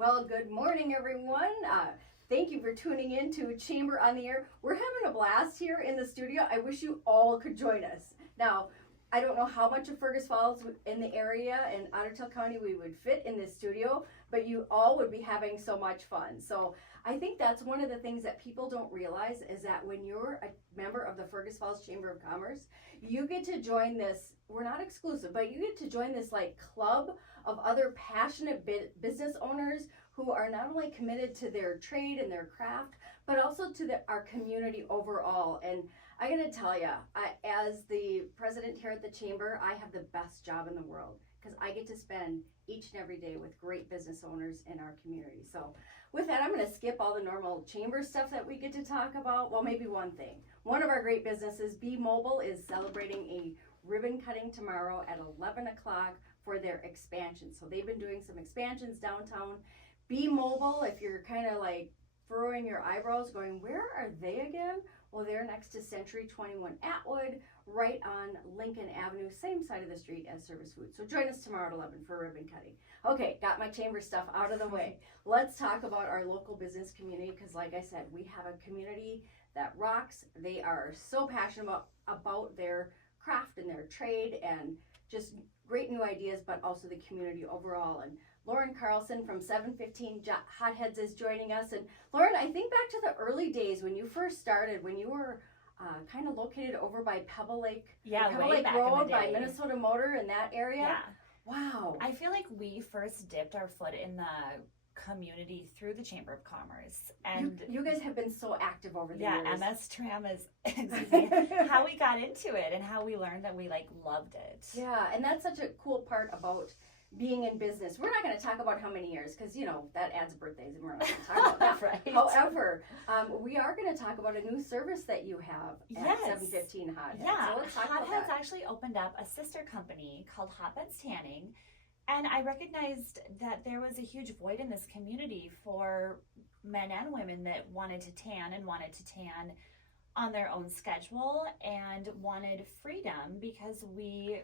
Well, good morning, everyone. Thank you for tuning in to Chamber on the Air. We're having a blast here in the studio. I wish you all could join us. Now, I don't know how much of Fergus Falls in the area and Ottertail County we would fit in this studio, but you all would be having so much fun. So I think that's one of the things that people don't realize is that when you're a member of the Fergus Falls Chamber of Commerce, you get to join this, we're not exclusive, but you get to join this like club of other passionate business owners who are not only committed to their trade and their craft, but also to our community overall. And I gotta tell you, as the president here at the Chamber, I have the best job in the world because I get to spend each and every day with great business owners in our community. So with that, I'm gonna skip all the normal Chamber stuff that we get to talk about. Well, maybe one thing. One of our great businesses, Be Mobile, is celebrating a ribbon cutting tomorrow at 11 o'clock for their expansion. So they've been doing some expansions downtown. Be Mobile, if you're kind of like furrowing your eyebrows going, where are they again? Well, they're next to Century 21 Atwood, right on Lincoln Avenue, same side of the street as Service Food. So join us tomorrow at 11 for ribbon cutting. Okay, got my chamber stuff out of the way. Let's talk about our local business community because like I said, we have a community that rocks. They are so passionate about their craft and their trade and just great new ideas, but also the community overall. And Lauren Carlson from 715 Hotheads is joining us. And Lauren, I think back to the early days when you first started, when you were kind of located over by Pebble Lake, Pebble Lake Road by Minnesota Motor in that area. Yeah. Wow. I feel like we first dipped our foot in the community through the Chamber of Commerce, and you guys have been so active over the years. years. MS Tram is how we got into it and how we learned that we loved it. Yeah, and that's such a cool part about being in business. We're not going to talk about how many years because that adds birthdays and we're not going to talk about that. Right. However, we are going to talk about a new service that you have at 715 Hotheads. Yeah, so let's talk about Hotheads that. actually opened up a sister company called Hotbeds Tanning. And I recognized that there was a huge void in this community for men and women that wanted to tan on their own schedule and wanted freedom because we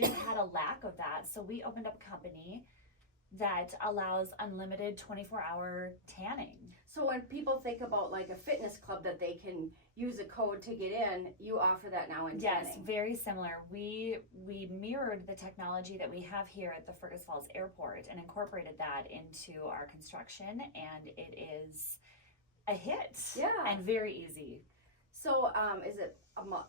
just had a lack of that. So we opened up a company that allows unlimited 24-hour tanning. So when people think about like a fitness club that they can use a code to get in, you offer that now in tanning. Yes, very similar. We mirrored the technology that we have here at the Fergus Falls Airport and incorporated that into our construction, and it is a hit. Yeah. And very easy. So is it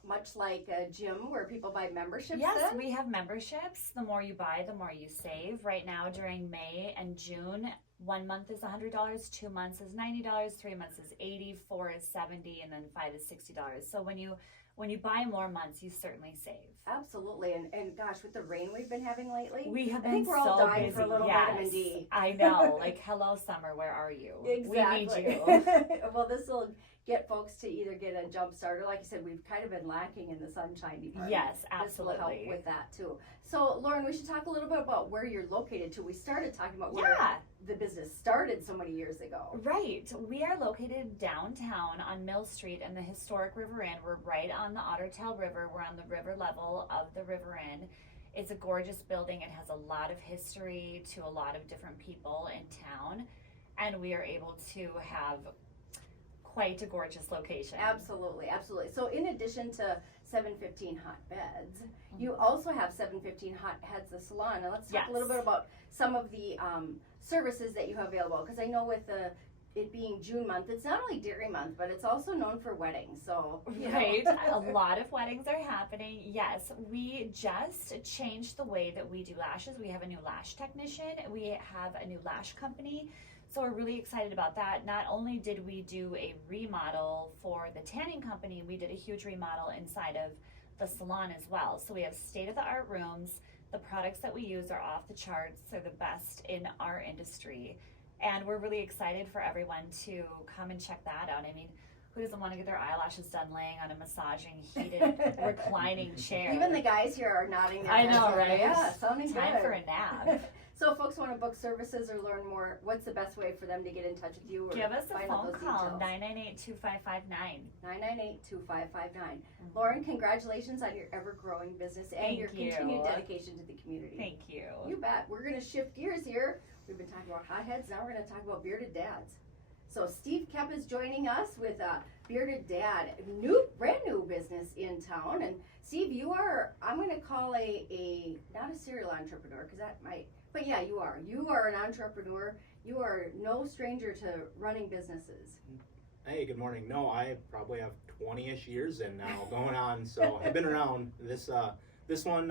much like a gym where people buy memberships? Yes, then? we have memberships. The more you buy, the more you save. Right now during May and June, 1 month is $100, 2 months is $90, 3 months is $80, 4 is $70, and then 5 is $60. So when you buy more months, you certainly save. Absolutely, and gosh, with the rain we've been having lately, we have I think we're all dying busy. for a little vitamin D. I know, like hello summer, where are you? Exactly. We need you. Well, this will get folks to either get a jump start or, like you said, we've kind of been lacking in the sunshine department. Yes, absolutely. This will help with that too. So, Lauren, we should talk a little bit about where you're located too. We started talking about where the business started so many years ago. Right. We are located downtown on Mill Street in the historic River Inn. We're right on the Ottertail River. We're on the river level of the River Inn. It's a gorgeous building. It has a lot of history to a lot of different people in town, and we are able to have quite a gorgeous location. Absolutely, absolutely. So in addition to 715 Hotbeds, you also have 715 Hotheads, the salon. Now let's talk a little bit about some of the services that you have available, because I know with it being June month, it's not only Dairy Month, but it's also known for weddings. So right, a lot of weddings are happening. Yes, we just changed the way that we do lashes. We have a new lash technician. We have a new lash company. So we're really excited about that. Not only did we do a remodel for the tanning company, we did a huge remodel inside of the salon as well. So we have state-of-the-art rooms. The products that we use are off the charts. They're the best in our industry. And we're really excited for everyone to come and check that out. I mean, who doesn't want to get their eyelashes done laying on a massaging, heated, reclining chair? Even the guys here are nodding their I know, heads. right? Yeah, sounding good. Time for a nap. So if folks want to book services or learn more, what's the best way for them to get in touch with you? Or give us a find phone out those call, details? 998-2559. 998-2559. Lauren, congratulations on your ever-growing business and Thank your you. continued dedication to the community. Thank you. You bet. We're going to shift gears here. We've been talking about hotheads. Now we're going to talk about bearded dads. So Steve Kemp is joining us with Bearded Dad, brand new business in town. And Steve, you are, I'm going to call a not a serial entrepreneur, because that might, but yeah, you are. You are an entrepreneur. You are no stranger to running businesses. Hey, good morning. No, I probably have 20-ish years in now going on, so I've been around. This one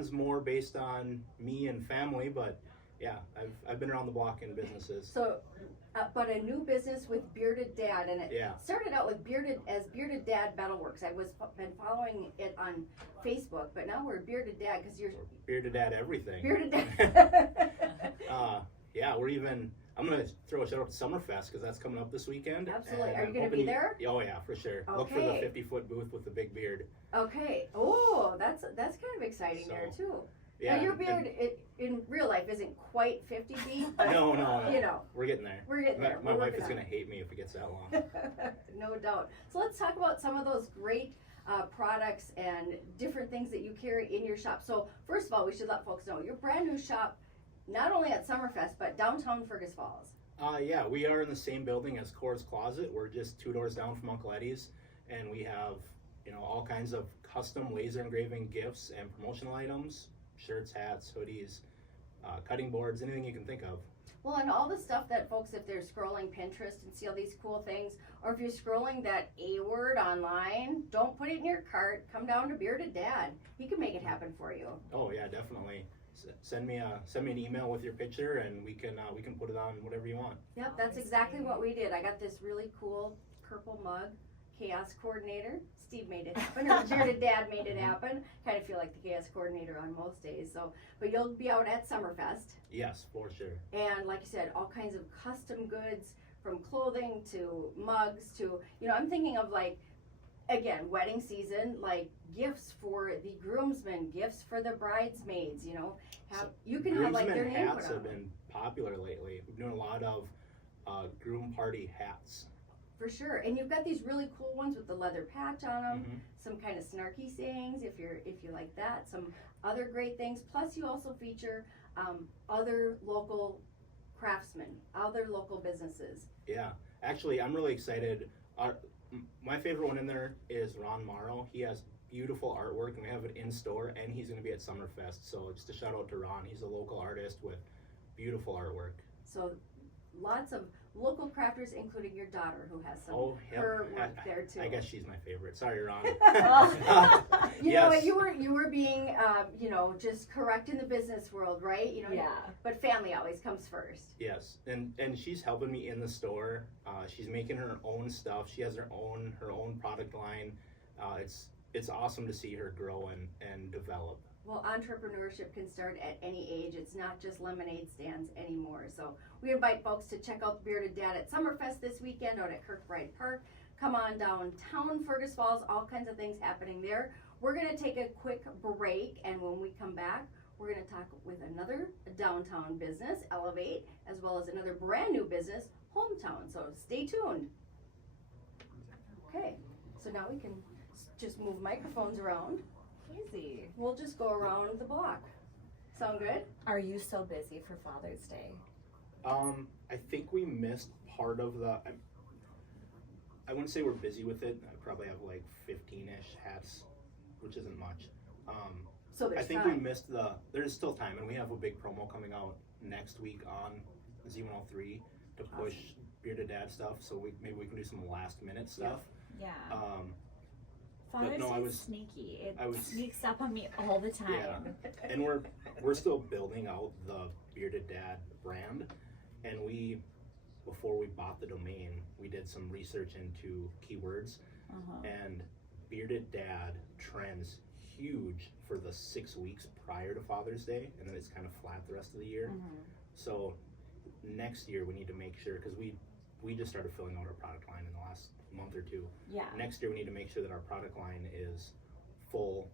is more based on me and family, but yeah, I've been around the block in businesses. So, but a new business with Bearded Dad, and it started out with Bearded Dad Metalworks. I was been following it on Facebook, but now we're Bearded Dad because you're Bearded Dad everything. Bearded Dad. Yeah, we're even. I'm gonna throw a shout out to Summerfest because that's coming up this weekend. Absolutely. Are you gonna be there? Oh yeah, for sure. Okay. Look for the 50-foot booth with the big beard. Okay. Oh, that's kind of exciting there too. Yeah. Now your beard in real life isn't quite 50 feet. But, No. You know, We're getting there. we're getting there. My We're wife is working gonna hate me if it gets that long. on it. No doubt. So let's talk about some of those great products and different things that you carry in your shop. So first of all, we should let folks know your brand new shop, not only at Summerfest but downtown Fergus Falls. Yeah, we are in the same building as Core's Closet. We're just 2 doors down from Uncle Eddie's, and we have all kinds of custom laser engraving gifts and promotional items, shirts, hats, hoodies, cutting boards, anything you can think of. Well, and all the stuff that folks, if they're scrolling Pinterest and see all these cool things, or if you're scrolling that A word online, don't put it in your cart. Come down to Bearded Dad. He can make it happen for you. Oh yeah, definitely. Send me an email with your picture, and we can put it on whatever you want. Yep, that's exactly what we did. I got this really cool purple mug, Chaos Coordinator. Steve made it happen, or Bearded Dad made it happen. Kind of feel like the Chaos Coordinator on most days. So, but you'll be out at Summerfest. Yes, for sure. And like you said, all kinds of custom goods, from clothing to mugs to, I'm thinking of like, again, wedding season, like gifts for the groomsmen, gifts for the bridesmaids, you can have like their Groomsmen name put hats on have them. been popular lately. We're doing a lot of groom party hats. For sure. And you've got these really cool ones with the leather patch on them, Mhm. some kind of snarky sayings if you like that, some other great things. Plus you also feature other local craftsmen, other local businesses. Yeah, actually, I'm really excited. My favorite one in there is Ron Morrow. He has beautiful artwork, and we have it in store, and he's going to be at Summerfest. So just a shout out to Ron. He's a local artist with beautiful artwork. So lots of local crafters, including your daughter, who has some Yep. her work there too. I guess she's my favorite. Sorry, Ron. You know what? Yes. You were being just correct in the business world, right? Yeah. But family always comes first. Yes, and she's helping me in the store. She's making her own stuff. She has her own product line. It's awesome to see her grow and develop. Well, entrepreneurship can start at any age. It's not just lemonade stands anymore. So we invite folks to check out the Bearded Dad at Summerfest this weekend out at Kirkbride Park. Come on downtown Fergus Falls, all kinds of things happening there. We're going to take a quick break, and when we come back, we're going to talk with another downtown business, Elevate, as well as another brand new business, Hometown. So stay tuned. Okay, so now we can just move microphones around. Easy. We'll just go around the block. Sound good? Are you so busy for Father's Day? I think we missed part of the. I wouldn't say we're busy with it. I probably have like 15-ish hats, which isn't much. So there's I think time. we missed there's still time, and we have a big promo coming out next week on Z103 to push Bearded Dad stuff. So maybe we can do some last minute stuff. Yeah. But Father's no, Day I is was- sneaky. It I was- sneaks up on me all the time. Yeah. And we're still building out the Bearded Dad brand, and before we bought the domain, we did some research into keywords, and Bearded Dad trends huge for the 6 weeks prior to Father's Day, and then it's kind of flat the rest of the year. So next year we need to make sure, because we just started filling out our product line in the last month or two. Yeah. Next year we need to make sure that our product line is full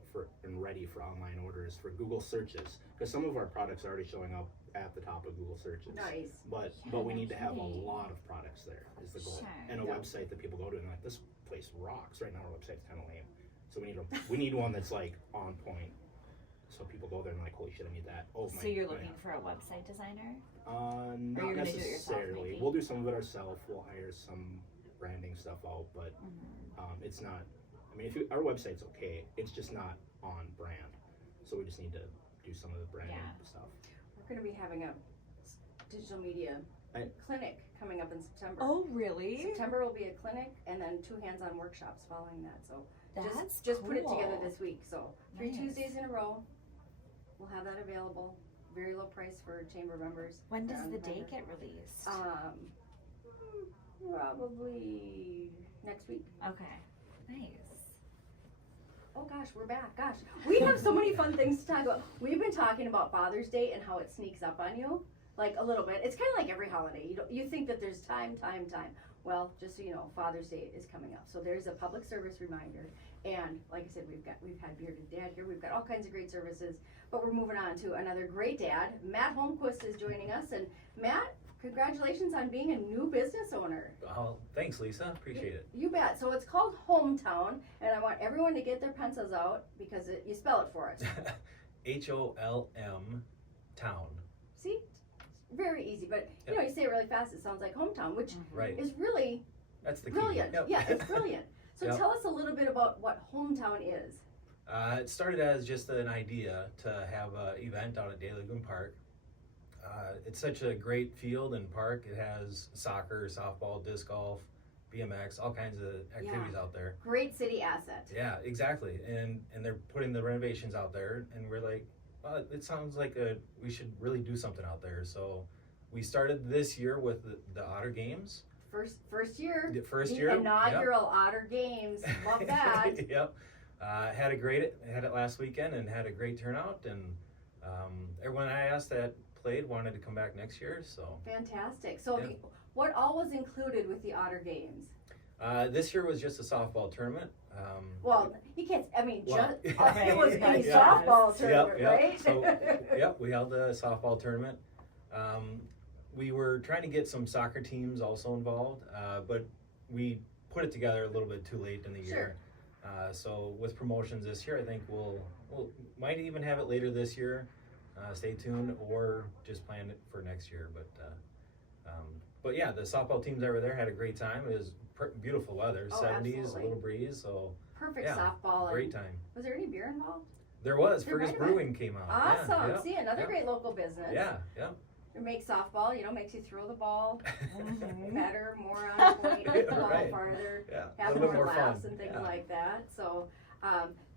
and ready for online orders for Google searches, because some of our products are already showing up at the top of Google searches. Nice. But Yeah, but we no need to have a kidding. lot of products there is the goal, Sure. and a Yeah. website that people go to and like, this place rocks. Right now our website's kind of lame, so we need one that's like on point. so people go there and like, holy shit, I need that. Oh, So you're looking for a website designer? Not you're gonna do it yourself, necessarily. maybe? We'll do some of it ourselves. We'll hire some branding stuff out, but it's not. I mean, our website's okay. It's just not on brand, so we just need to do some of the branding stuff. We're going to be having a digital media clinic coming up in September. Oh, really? September will be a clinic, and then 2 hands-on workshops following that. So That's just put it cool. together this week. So 3 Nice. Tuesdays in a row, we'll have that available. Very low price for chamber members. When does around the date November. get released? Probably next week. Okay. Nice. Oh gosh, we're back. Gosh, we have so many fun things to talk about. We've been talking about Father's Day and how it sneaks up on you, like a little bit. It's kind of like every holiday. You think that there's time. Well, just so you know, Father's Day is coming up. So there's a public service reminder. And like I said, we've had Bearded Dad here. We've got all kinds of great services. But we're moving on to another great dad. Matt Holmquist is joining us. And Matt, congratulations on being a new business owner. Oh, thanks, Lisa. Appreciate it. You bet. So it's called Hometown, and I want everyone to get their pencils out because you spell it for us. HOLM town. See? Very easy, but you know, you say it really fast, it sounds like hometown, which Right. is really That's the key. brilliant. Yep. Yeah, it's brilliant. So Yep. tell us a little bit about what hometown is. It started as just an idea to have an event out at Day Lagoon Park. It's such a great field and park. It has soccer, softball, disc golf, BMX, all kinds of activities out there. Great city asset. Yeah, exactly. And they're putting the renovations out there, and we're like, well, it sounds like we should really do something out there. So we started this year with the Otter Games. First year. The first The year. inaugural Otter Games. Love that. Yep. Had it last weekend and had a great turnout, and everyone I asked that played wanted to come back next year. So Fantastic. So Yeah. what all was included with the Otter Games? this year was just a softball tournament. Well, you can't. I mean, Well, just it was a Yes. softball tournament, Yep. right? So yep, we held a softball tournament. We were trying to get some soccer teams also involved, but we put it together a little bit too late in the year. So with promotions this year, I think we'll might even have it later this year. Stay tuned, or just plan it for next year. But yeah, the softball teams that were there had a great time. It was beautiful weather, Oh, 70s, absolutely. a little breeze, so Perfect yeah, softball. great And time. was there any beer involved? There was. There Fergus might have been. Brewing came out. Awesome. Yeah, See, another yeah. great local business. Yeah, yeah. It makes softball, makes you throw the ball Mhm. better, more on point, hit the ball Right. farther, Yeah, a have little bit more more laughs fun. and things Yeah. like that. So,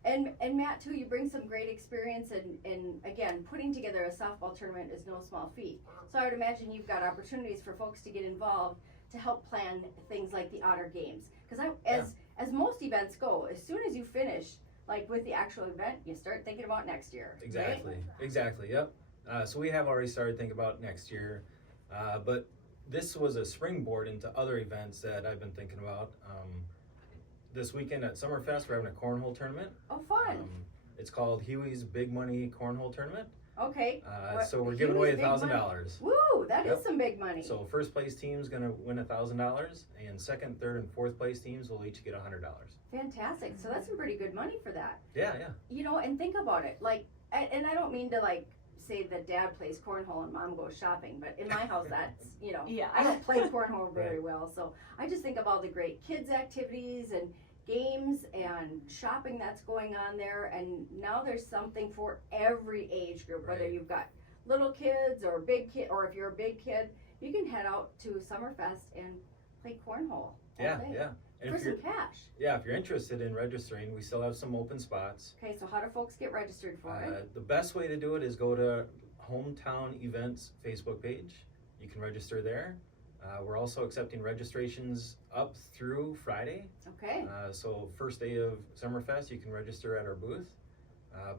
and Matt too, you bring some great experience, and again, putting together a softball tournament is no small feat. So I would imagine you've got opportunities for folks to get involved to help plan things like the Otter Games. Because as most events go, as soon as you finish, like with the actual event, you start thinking about next year. right? Exactly, yep. So we have already started thinking about next year, but this was a springboard into other events that I've been thinking about. This weekend at Summerfest, we're having a cornhole tournament. Oh, fun. It's called Huey's Big Money Cornhole Tournament. Okay. So we're giving away Huey's Big Money. $1,000. Woo, that is Yep. some big money. So first place team's gonna win $1,000, and second, third, and fourth place teams will each get $100. Fantastic. So that's some pretty good money for that. Yeah. And think about it. Like, and I don't mean to say that dad plays cornhole and mom goes shopping, but in my house, that's, Yeah. I don't play cornhole very Right. well. So I just think of all the great kids activities and games and shopping that's going on there. And now there's something for every age group, whether Right. you've got little kids or big kid, or if you're a big kid, you can head out to Summerfest and play cornhole all Yeah. day And for if you're some cash. if you're interested in registering, we still have some open spots. Okay, so how do folks get registered for it? The best way to do it is go to Hometown Events Facebook page. You can register there. We're also accepting registrations up through Friday. Okay. So first day of Summerfest, you can register at our booth.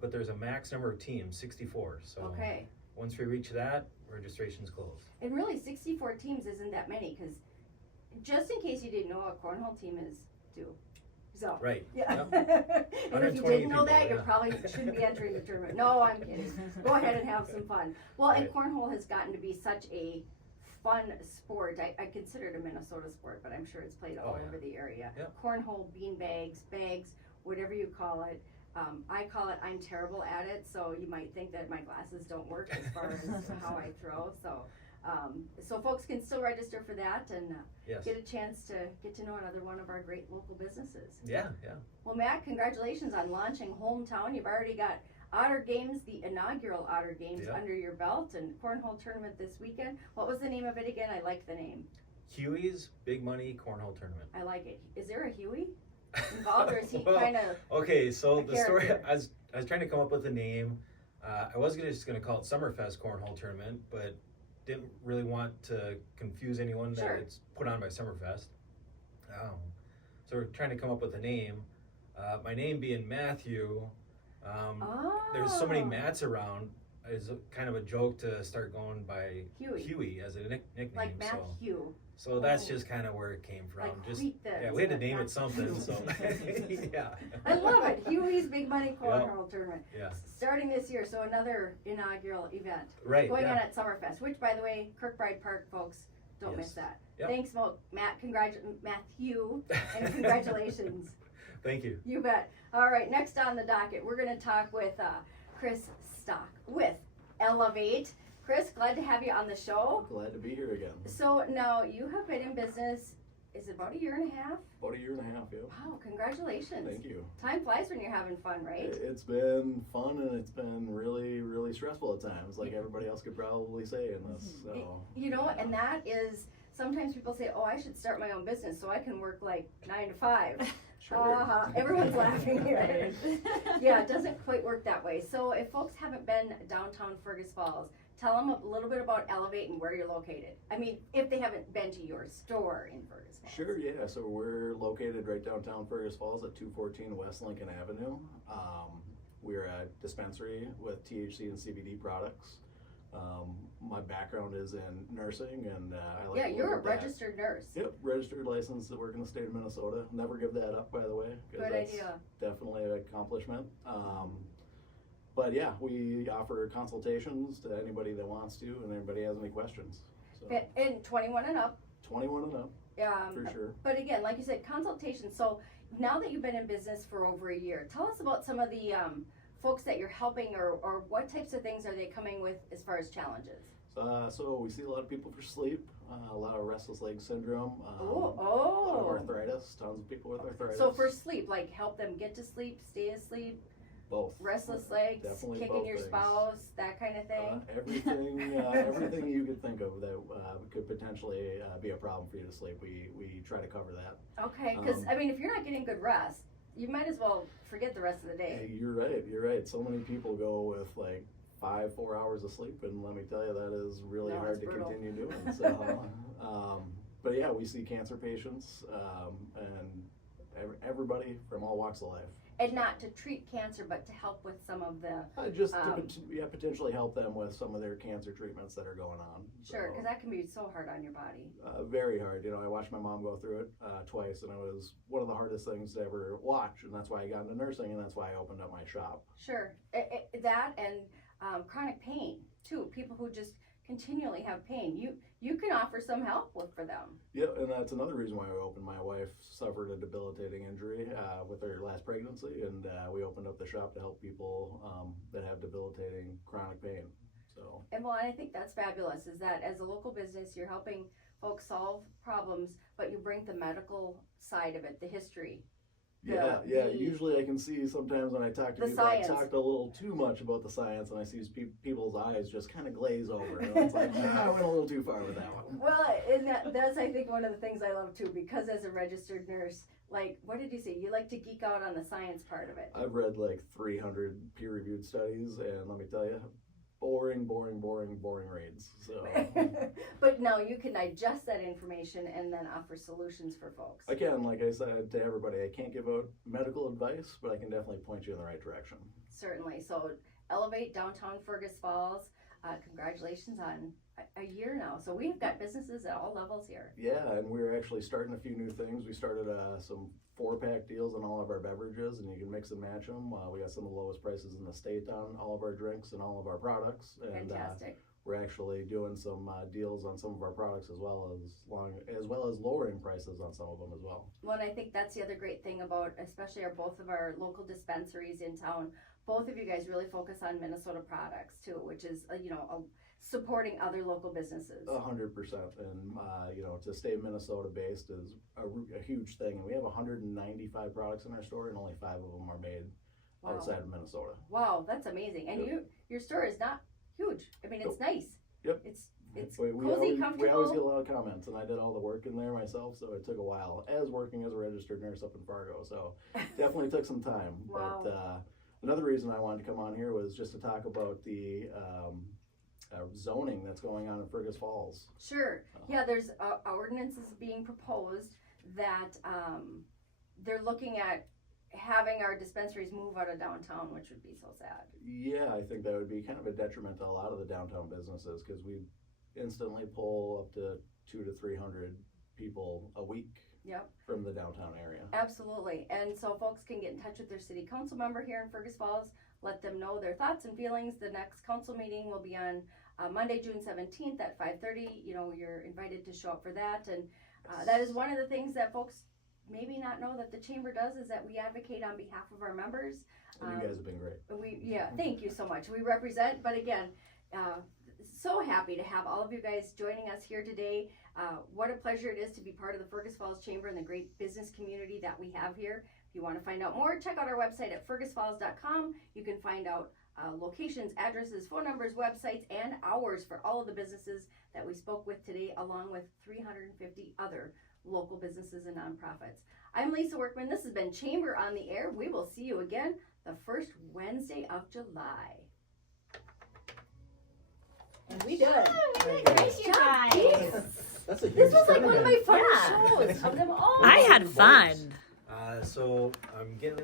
But there's a max number of teams, 64. So Okay. once we reach that, registration's closed. And really, 64 teams isn't that many, because just in case you didn't know, a cornhole team is 2. So. Right. Yeah. Yep. And if you 120 didn't know that, people, you yeah. probably shouldn't be entering the tournament. No, I'm kidding. Go ahead and have some fun. Well, and Right. cornhole has gotten to be such a fun sport. I consider it a Minnesota sport, but I'm sure it's played all Oh, yeah. over the area. Yep. Cornhole, bean bags, whatever you call it. I call it I'm terrible at it, so you might think that my glasses don't work as far as how I throw. So folks can still register for that and Yes. get a chance to get to know another one of our great local businesses. Yeah. Well, Matt, congratulations on launching Hometown. You've already got Otter Games, the inaugural Otter Games Yeah. under your belt, and Cornhole Tournament this weekend. What was the name of it again? I like the name. Huey's Big Money Cornhole Tournament. I like it. Is there a Huey involved, or is he Well, kind of Okay, so a the story, character? I was trying to come up with a name. I was just gonna call it Summerfest Cornhole Tournament, but didn't really want to confuse anyone that Sure. it's put on by Summerfest. So we're trying to come up with a name. My name being Matthew, there's so many Matts around. It's kind of a joke to start going by Huey. as a nickname. Like Matthew. So that's Oh. just kind of where it came from. Like Just wheat then, yeah, we had to isn't it? name it Not something. Huey. So yeah. I love it. Huey's Big Money Cornhole Tournament. Yeah. Starting this year, so another inaugural event. Right. Going yeah. on at Summerfest, which, by the way, Kirkbride Park folks, don't miss Yes. that. Yep. Thanks, Matt. Matthew, and congratulations. Thank you. You bet. All right, next on the docket, we're going to talk with Chris Stock with Elevate. Chris, glad to have you on the show. Glad to be here again. So now you have been in business, is it about a year and a half? About a year and a half, yeah. Wow, congratulations. Thank you. Time flies when you're having fun, right? It's been fun and it's been really, really stressful at times, like everybody else could probably say in this. So, You know, and that is, sometimes people say, oh, I should start my own business so I can work like 9 to 5. sure. Everyone's laughing here. Yeah, it doesn't quite work that way. So if folks haven't been downtown Fergus Falls, tell them a little bit about Elevate and where you're located. I mean, if they haven't been to your store in Fergus Falls. Sure, yeah. So we're located right downtown Fergus Falls at 214 West Lincoln Avenue. We're a dispensary with THC and CBD products. My background is in nursing, and I like Yeah, to you're a look at that. registered nurse. Yep, registered license to work in the state of Minnesota. Never give that up, by the way. 'Cause Good that's idea. Definitely an accomplishment. But yeah, we offer consultations to anybody that wants to, and anybody has any questions. So And 21 and up. 21 and up, for sure. But again, like you said, consultation. So now that you've been in business for over a year, tell us about some of the folks that you're helping, or what types of things are they coming with as far as challenges? So we see a lot of people for sleep, a lot of restless leg syndrome, a lot of Oh. arthritis, tons of people with arthritis. So for sleep, like help them get to sleep, stay asleep, both. restless legs, Definitely kicking both your things. spouse, that kind of thing. Everything you could think of that could potentially be a problem for you to sleep, we try to cover that. Okay, because Um, I mean, if you're not getting good rest, you might as well forget the rest of the Hey, day. you're right. So many people go with like 4 hours of sleep, and let me tell you, that is really No, hard it's to brutal. continue doing. So, but yeah, we see cancer patients, and everybody from all walks of life. And not to treat cancer, but to help with some of the Just to Um, potentially help them with some of their cancer treatments that are going on. sure, So, because that can be so hard on your body. very hard. You know, I watched my mom go through it twice, and it was one of the hardest things to ever watch. And that's why I got into nursing, and that's why I opened up my shop. Sure, that and chronic pain too. People who just continually have pain, you can offer some help for them. Yeah, and that's another reason why I opened. My wife suffered a debilitating injury with her last pregnancy, and we opened up the shop to help people that have debilitating chronic pain. So And well, I think that's fabulous. Is that as a local business, you're helping folks solve problems, but you bring the medical side of it, the history. yeah. Usually I can see sometimes when I talk to The people, science. I talked a little too much about the science, and I see people's eyes just kind of glaze over. And it's like, I went a little too far with that one. Well, and that's I think one of the things I love too, because as a registered nurse, like what did you say? You like to geek out on the science part of it. I've read like 300 peer-reviewed studies, and let me tell you, boring reads. So But no, you can digest that information and then offer solutions for folks. I can, like I said to everybody, I can't give out medical advice, but I can definitely point you in the right direction. Certainly. So Elevate downtown Fergus Falls. Congratulations on a year now. So we've got businesses at all levels here. Yeah, and we're actually starting a few new things. We started some 4-pack deals on all of our beverages, and you can mix and match them. We got some of the lowest prices in the state on all of our drinks and all of our products. And Fantastic. we're actually doing some deals on some of our products as well as lowering prices on some of them as well. Well, and I think that's the other great thing about, especially both of our local dispensaries in town. Both of you guys really focus on Minnesota products too, which is supporting other local businesses. 100%, and to stay Minnesota based is a huge thing. And we have 195 products in our store, and only 5 of them are made outside of Minnesota. Wow, that's amazing. And your store is not huge. I mean, it's nice. Yep. It's we cozy, comfortable. We always get a lot of comments, and I did all the work in there myself, so it took a while. As working as a registered nurse up in Fargo, so definitely took some time. Wow. But another reason I wanted to come on here was just to talk about the zoning that's going on in Fergus Falls. Sure. Yeah, there's ordinances being proposed that they're looking at having our dispensaries move out of downtown, which would be so sad. Yeah, I think that would be kind of a detriment to a lot of the downtown businesses, because we instantly pull up to 200 to 300 people a week. Yep. From the downtown area. Absolutely. And so folks can get in touch with their city council member here in Fergus Falls, let them know their thoughts and feelings. The next council meeting will be on Monday, June 17th at 5:30. You're invited to show up for that. And that is one of the things that folks maybe not know that the chamber does, is that we advocate on behalf of our members. And you guys have been great. Thank you so much. We represent, but again, so happy to have all of you guys joining us here today. What a pleasure it is to be part of the Fergus Falls Chamber and the great business community that we have here. If you want to find out more, check out our website at fergusfalls.com. You can find out locations, addresses, phone numbers, websites, and hours for all of the businesses that we spoke with today, along with 350 other local businesses and nonprofits. I'm Lisa Workman. This has been Chamber on the Air. We will see you again the first Wednesday of July. And we did. We did great, you guys. That's a huge This was like one of tournament. my favorite shows of them all. I had fun. So I'm getting